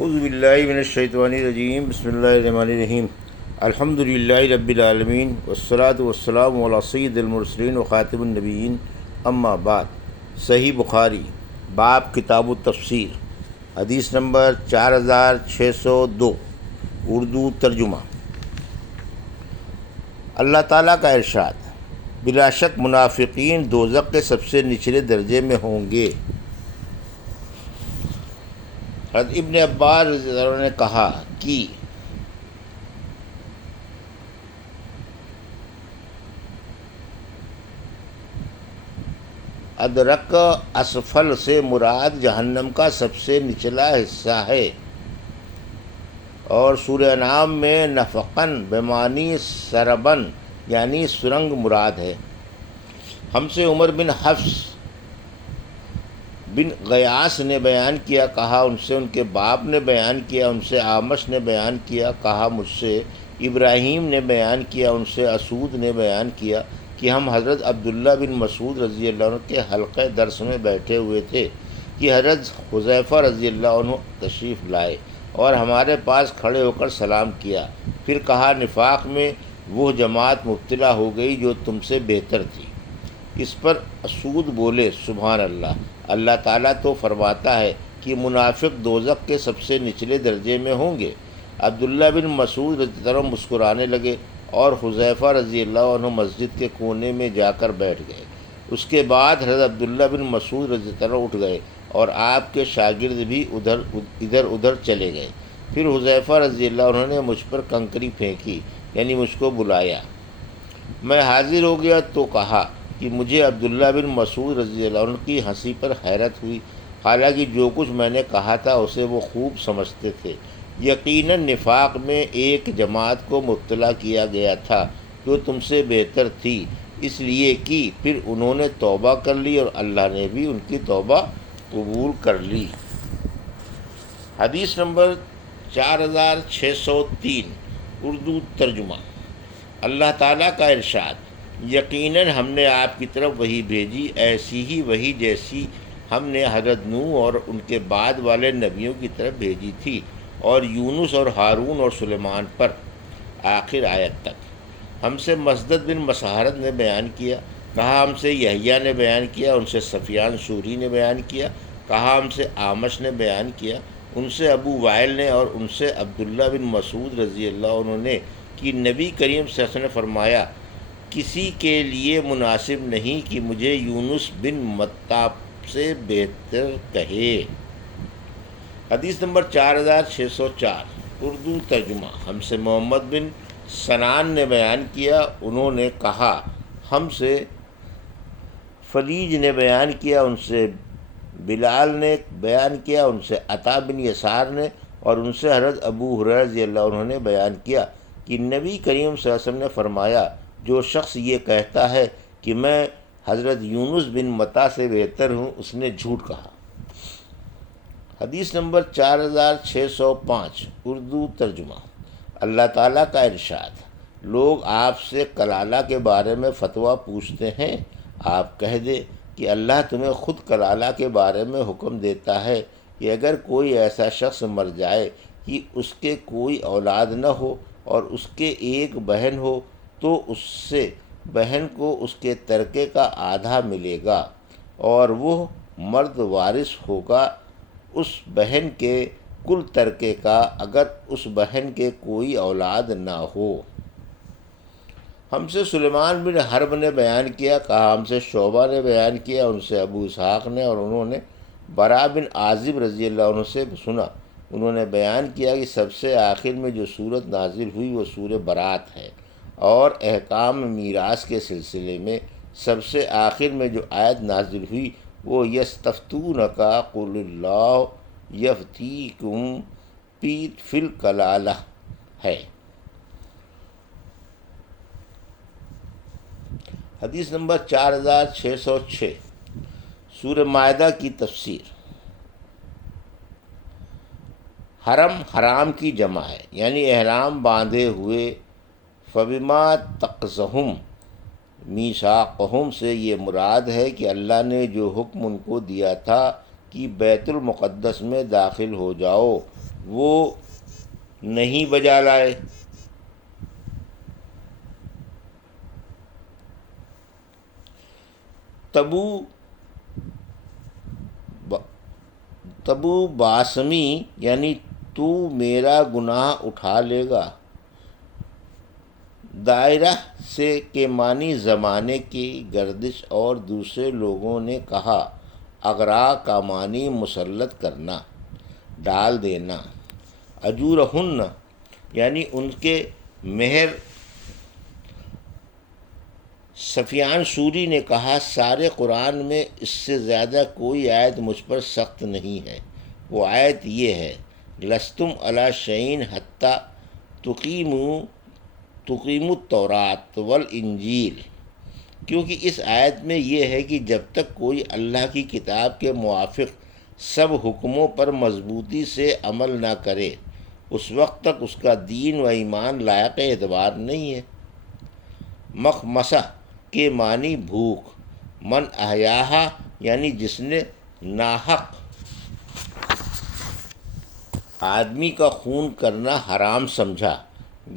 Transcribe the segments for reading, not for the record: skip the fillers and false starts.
اعوذ باللہ من الشیطان الرجیم، بسم اللہ الرحمن الرحیم۔ الحمد للہ رب العالمین والصلاة والسلام علی سید المرسلین وخاتم النبیین، اما بعد۔ صحیح بخاری، باب کتاب التفسیر، حدیث نمبر 4602، اردو ترجمہ۔ اللہ تعالیٰ کا ارشاد، بلا شک منافقین دوزخ کے سب سے نچلے درجے میں ہوں گے۔ حضرت ابن عباس رضی اللہ عنہ نے کہا کہ ادرک اسفل سے مراد جہنم کا سب سے نچلا حصہ ہے، اور سورہ انعام میں نفقن بمعنی سربن یعنی سرنگ مراد ہے۔ ہم سے عمر بن حفص بن غیاث نے بیان کیا، کہا ان سے ان کے باپ نے بیان کیا، ان سے اعمش نے بیان کیا، کہا مجھ سے ابراہیم نے بیان کیا، ان سے اسود نے بیان کیا کہ ہم حضرت عبداللہ بن مسعود رضی اللہ عنہ کے حلقہ درس میں بیٹھے ہوئے تھے کہ حضرت حذیفہ رضی اللہ عنہ تشریف لائے اور ہمارے پاس کھڑے ہو کر سلام کیا، پھر کہا نفاق میں وہ جماعت مبتلا ہو گئی جو تم سے بہتر تھی۔ اس پر اسود بولے سبحان اللہ، اللہ تعالیٰ تو فرماتا ہے کہ منافق دوزخ کے سب سے نچلے درجے میں ہوں گے۔ عبداللہ بن مسعود رضی اللہ عنہ مسکرانے لگے اور حذیفہ رضی اللہ عنہ مسجد کے کونے میں جا کر بیٹھ گئے۔ اس کے بعد حضرت عبداللہ بن مسعود رضی اللہ عنہ اٹھ گئے اور آپ کے شاگرد بھی ادھر ادھر چلے گئے۔ پھر حذیفہ رضی اللہ عنہ نے مجھ پر کنکری پھینکی، یعنی مجھ کو بلایا۔ میں حاضر ہو گیا تو کہا کہ مجھے عبداللہ بن مسعود رضی اللہ عنہ کی ہنسی پر حیرت ہوئی، حالانکہ جو کچھ میں نے کہا تھا اسے وہ خوب سمجھتے تھے۔ یقیناً نفاق میں ایک جماعت کو مبتلا کیا گیا تھا جو تم سے بہتر تھی، اس لیے کہ پھر انہوں نے توبہ کر لی اور اللہ نے بھی ان کی توبہ قبول کر لی۔ حدیث نمبر 4603، اردو ترجمہ۔ اللہ تعالیٰ کا ارشاد، یقیناً ہم نے آپ کی طرف وحی بھیجی، ایسی ہی وحی جیسی ہم نے حضرت نوح اور ان کے بعد والے نبیوں کی طرف بھیجی تھی، اور یونس اور ہارون اور سلیمان پر، آخر آیت تک۔ ہم سے مسدد بن مسحرت نے بیان کیا، کہا ہم سے یحییٰ نے بیان کیا، ان سے سفیان ثوری نے بیان کیا، کہا ہم سے اعمش نے بیان کیا، ان سے ابو وائل نے اور ان سے عبداللہ بن مسعود رضی اللہ عنہ نے کہ نبی کریم صلی اللہ علیہ وسلم نے فرمایا، کسی کے لیے مناسب نہیں کہ مجھے یونس بن متی سے بہتر کہے۔ حدیث نمبر 4604، اردو ترجمہ۔ ہم سے محمد بن سنان نے بیان کیا، انہوں نے کہا ہم سے فلیج نے بیان کیا، ان سے بلال نے بیان کیا، ان سے عطا بن یسار نے اور ان سے حضرت ابو ہریرہ رضی اللہ عنہ نے بیان کیا کہ نبی کریم صلی اللہ علیہ وسلم نے فرمایا، جو شخص یہ کہتا ہے کہ میں حضرت یونس بن متی سے بہتر ہوں، اس نے جھوٹ کہا۔ حدیث نمبر 4605، اردو ترجمہ۔ اللہ تعالیٰ کا ارشاد، لوگ آپ سے کلالہ کے بارے میں فتویٰ پوچھتے ہیں، آپ کہہ دیں کہ اللہ تمہیں خود کلالہ کے بارے میں حکم دیتا ہے کہ اگر کوئی ایسا شخص مر جائے کہ اس کے کوئی اولاد نہ ہو اور اس کے ایک بہن ہو تو اس سے بہن کو اس کے ترکے کا آدھا ملے گا، اور وہ مرد وارث ہوگا اس بہن کے کل ترکے کا اگر اس بہن کے کوئی اولاد نہ ہو۔ ہم سے سلیمان بن حرب نے بیان کیا، کہا ہم سے شعبہ نے بیان کیا، ان سے ابو اسحاق نے اور انہوں نے براء بن عازب رضی اللہ عنہ سے سنا، انہوں نے بیان کیا کہ سب سے آخر میں جو صورت نازل ہوئی وہ سورہ برات ہے، اور احکام میراث کے سلسلے میں سب سے آخر میں جو آیت نازل ہوئی وہ یستفتونک قل اللہ یفتیکم فی الکلالہ ہے۔ حدیث نمبر 4606، سورہ مائدہ کی تفسیر۔ حرم حرام کی جمع ہے، یعنی احرام باندھے ہوئے۔ فبما تقضہم میثاقہم سے یہ مراد ہے کہ اللہ نے جو حکم ان کو دیا تھا کہ بیت المقدس میں داخل ہو جاؤ، وہ نہیں بجا لائے۔ تبو تبو باسمی یعنی تو میرا گناہ اٹھا لے گا۔ دائرہ سے کے معنی زمانے کی گردش، اور دوسرے لوگوں نے کہا اغرا کا معنی مسلط کرنا، ڈال دینا۔ اجورہن یعنی ان کے مہر۔ سفیان سوری نے کہا سارے قرآن میں اس سے زیادہ کوئی آیت مجھ پر سخت نہیں ہے۔ وہ آیت یہ ہے لستم علی شیء حتی تقیموا التوراۃ والانجیل، کیونکہ اس آیت میں یہ ہے کہ جب تک کوئی اللہ کی کتاب کے موافق سب حکموں پر مضبوطی سے عمل نہ کرے اس وقت تک اس کا دین و ایمان لائق اعتبار نہیں ہے۔ مخمصہ کے معنی بھوک۔ من احیاہا یعنی جس نے ناحق آدمی کا خون کرنا حرام سمجھا،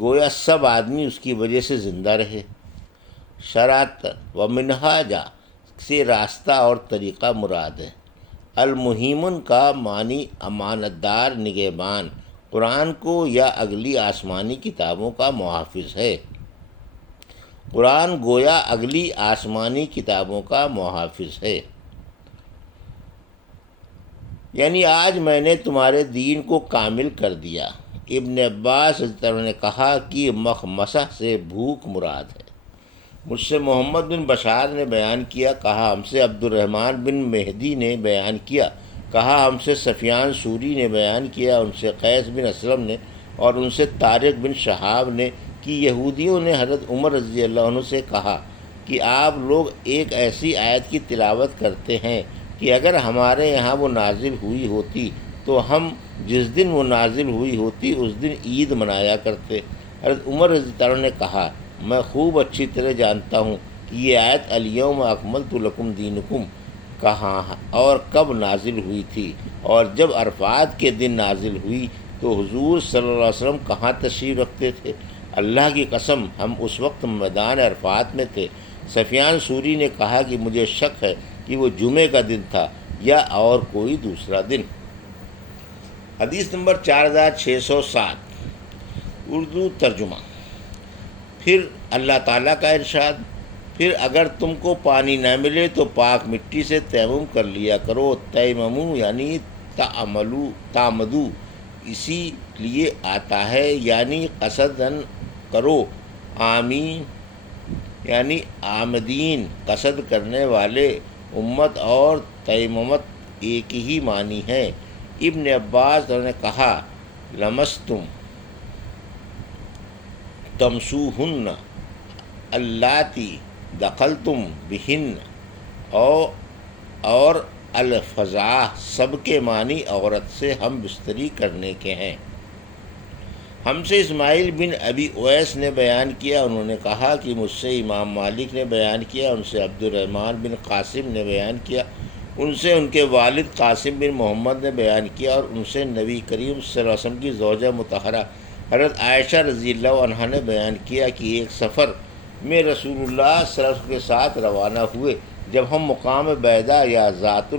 گویا سب آدمی اس کی وجہ سے زندہ رہے۔ شرات و منہاجا سے راستہ اور طریقہ مراد ہے۔ المہیمن کا معنی امانت دار نگہبان، قرآن کو یا اگلی آسمانی کتابوں کا محافظ ہے۔ قرآن گویا اگلی آسمانی کتابوں کا محافظ ہے، یعنی آج میں نے تمہارے دین کو کامل کر دیا۔ ابن عباس رضی اللہ عنہ نے کہا کہ مخمصہ سے بھوک مراد ہے۔ مجھ سے محمد بن بشار نے بیان کیا، کہا ہم سے عبد الرحمن بن مہدی نے بیان کیا، کہا ہم سے سفیان سوری نے بیان کیا، ان سے قیس بن اسلم نے، اور ان سے طارق بن شہاب نے کہ یہودیوں نے حضرت عمر رضی اللہ عنہ سے کہا کہ آپ لوگ ایک ایسی آیت کی تلاوت کرتے ہیں کہ اگر ہمارے یہاں وہ نازل ہوئی ہوتی تو ہم جس دن وہ نازل ہوئی ہوتی اس دن عید منایا کرتے۔ حضرت عمر رضی اللہ عنہ نے کہا میں خوب اچھی طرح جانتا ہوں کہ یہ آیت الیوم اکملت لکم دینکم کہاں اور کب نازل ہوئی تھی، اور جب عرفات کے دن نازل ہوئی تو حضور صلی اللہ علیہ وسلم کہاں تشریف رکھتے تھے۔ اللہ کی قسم ہم اس وقت میدان عرفات میں تھے۔ سفیان سوری نے کہا کہ مجھے شک ہے کہ وہ جمعے کا دن تھا یا اور کوئی دوسرا دن۔ حدیث نمبر 4607 اردو ترجمہ۔ پھر اللہ تعالیٰ کا ارشاد، پھر اگر تم کو پانی نہ ملے تو پاک مٹی سے تیمم کر لیا کرو۔ تیممو یعنی تعمدو اسی لیے آتا ہے، یعنی قصدن کرو۔ آمین یعنی آمدین قصد کرنے والے، امت اور تیممت ایک ہی معنی ہے۔ ابن عباس نے کہا لمستم تمسوہن اللاتی دخلتم بہن، اور الفضاء سب کے معنی عورت سے ہم بستری کرنے کے ہیں۔ ہم سے اسماعیل بن ابی اویس نے بیان کیا، انہوں نے کہا کہ مجھ سے امام مالک نے بیان کیا، ان سے عبد الرحمن بن قاسم نے بیان کیا، ان سے ان کے والد قاسم بن محمد نے بیان کیا، اور ان سے نبی کریم صلی اللہ علیہ وسلم کی زوجہ مطہرہ حضرت عائشہ رضی اللہ عنہا نے بیان کیا کہ ایک سفر میں رسول اللہ صلی اللہ علیہ وسلم کے ساتھ روانہ ہوئے۔ جب ہم مقام بیدا یا ذات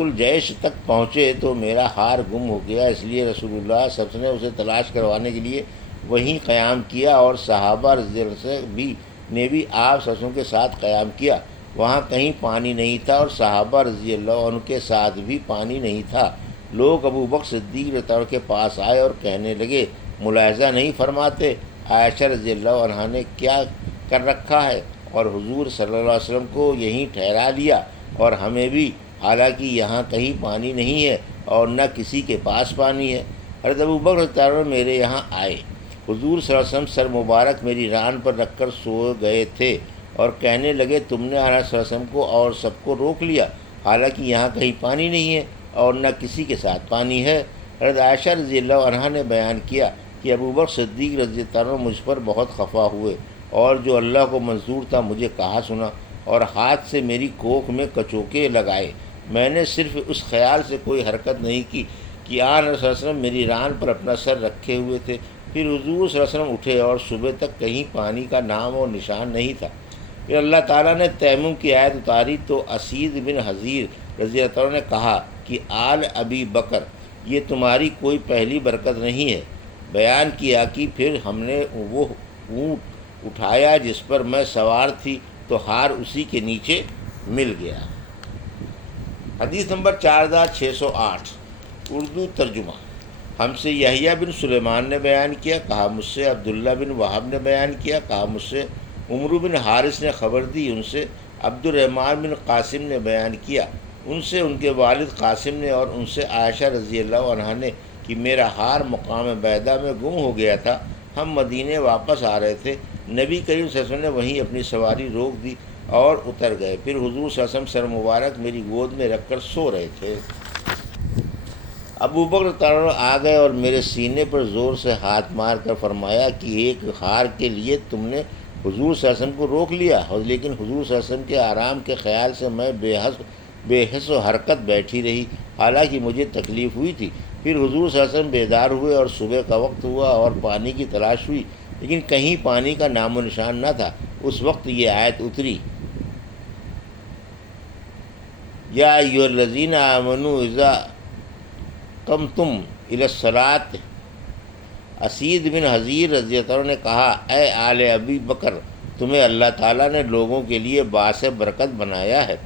الجیش تک پہنچے تو میرا ہار گم ہو گیا، اس لیے رسول اللہ صلی اللہ علیہ وسلم نے اسے تلاش کروانے کے لیے وہیں قیام کیا، اور صحابہ رضی اللہ عنہ نے بھی آپ صلی اللہ علیہ وسلم کے ساتھ قیام کیا۔ وہاں کہیں پانی نہیں تھا اور صحابہ رضی اللہ عنہ کے ساتھ بھی پانی نہیں تھا۔ لوگ ابو بکر صدیق رضی اللہ عنہ کے پاس آئے اور کہنے لگے ملاحظہ نہیں فرماتے عائشہ رضی اللہ عنہا نے کیا کر رکھا ہے، اور حضور صلی اللہ علیہ وسلم کو یہیں ٹھہرا لیا اور ہمیں بھی، حالانکہ یہاں کہیں پانی نہیں ہے اور نہ کسی کے پاس پانی ہے۔ حضرت ابو بکر رضی اللہ عنہ میرے یہاں آئے، حضور صلی اللہ علیہ وسلم سر مبارک میری ران پر رکھ کر سو گئے تھے، اور کہنے لگے تم نے حضرت صلی اللہ علیہ وسلم کو اور سب کو روک لیا، حالانکہ یہاں کہیں پانی نہیں ہے اور نہ کسی کے ساتھ پانی ہے۔ حضرت عائشہ رضی اللہ عنہا نے بیان کیا کہ ابو بکر صدیق رضی اللہ عنہ مجھ پر بہت خفا ہوئے، اور جو اللہ کو منظور تھا مجھے کہا سنا، اور ہاتھ سے میری کوکھ میں کچوکے لگائے۔ میں نے صرف اس خیال سے کوئی حرکت نہیں کی کہ آن صلی اللہ علیہ وسلم میری ران پر اپنا سر رکھے ہوئے تھے۔ پھر حضور صلی اللہ علیہ وسلم اٹھے اور صبح تک کہیں پانی کا نام اور نشان نہیں تھا۔ پھر اللہ تعالیٰ نے تیمم کی آیت اتاری تو اسید بن حضیر رضی اللہ عنہ نے کہا کہ آل ابی بکر، یہ تمہاری کوئی پہلی برکت نہیں ہے۔ بیان کیا کہ پھر ہم نے وہ اونٹ اٹھایا جس پر میں سوار تھی تو ہار اسی کے نیچے مل گیا۔ حدیث نمبر 4608 اردو ترجمہ۔ ہم سے یحییٰ بن سلیمان نے بیان کیا، کہا مجھ سے عبداللہ بن وہب نے بیان کیا، کہا مجھ سے عمرو بن حارث نے خبر دی، ان سے عبد الرحمن بن قاسم نے بیان کیا، ان سے ان کے والد قاسم نے اور ان سے عائشہ رضی اللہ عنہا نے کہ میرا ہار مقام بیدہ میں گم ہو گیا تھا۔ ہم مدینے واپس آ رہے تھے، نبی کریم صلی اللہ علیہ وسلم نے وہیں اپنی سواری روک دی اور اتر گئے۔ پھر حضور صلی اللہ علیہ وسلم سر مبارک میری گود میں رکھ کر سو رہے تھے۔ ابو بکر تعالیٰ آ گئے اور میرے سینے پر زور سے ہاتھ مار کر فرمایا کہ ایک ہار کے لیے تم نے حضور صلی اللہ علیہ وسلم کو روک لیا، لیکن حضور صلی اللہ علیہ وسلم کے آرام کے خیال سے میں بے حس و حرکت بیٹھی رہی، حالانکہ مجھے تکلیف ہوئی تھی۔ پھر حضور صلی اللہ علیہ وسلم بیدار ہوئے اور صبح کا وقت ہوا اور پانی کی تلاش ہوئی، لیکن کہیں پانی کا نام و نشان نہ تھا۔ اس وقت یہ آیت اتری، یا ایھا الذین آمنوا اذا قمتم الی الصلاۃ۔ اسید بن حضیر رضی اللہ عنہ نے کہا، اے آل ابی بکر، تمہیں اللہ تعالیٰ نے لوگوں کے لیے باعث برکت بنایا ہے،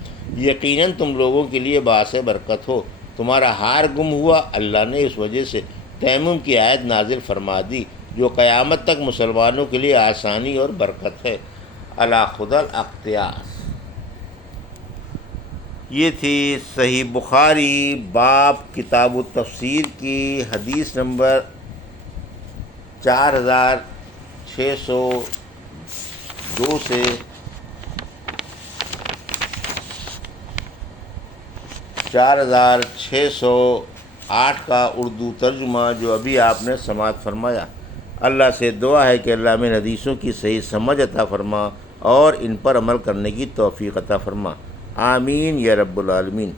یقیناً تم لوگوں کے لیے باعث برکت ہو۔ تمہارا ہار گم ہوا، اللہ نے اس وجہ سے تیمم کی آیت نازل فرما دی جو قیامت تک مسلمانوں کے لیے آسانی اور برکت ہے۔ الا خدا الاختیار۔ یہ تھی صحیح بخاری باب کتاب التفسیر کی حدیث نمبر 4602 سے 4608 کا اردو ترجمہ جو ابھی آپ نے سماعت فرمایا۔ اللہ سے دعا ہے کہ اللہ میں حدیثوں کی صحیح سمجھ عطا فرما اور ان پر عمل کرنے کی توفیق عطا فرما، آمین یا رب العالمین۔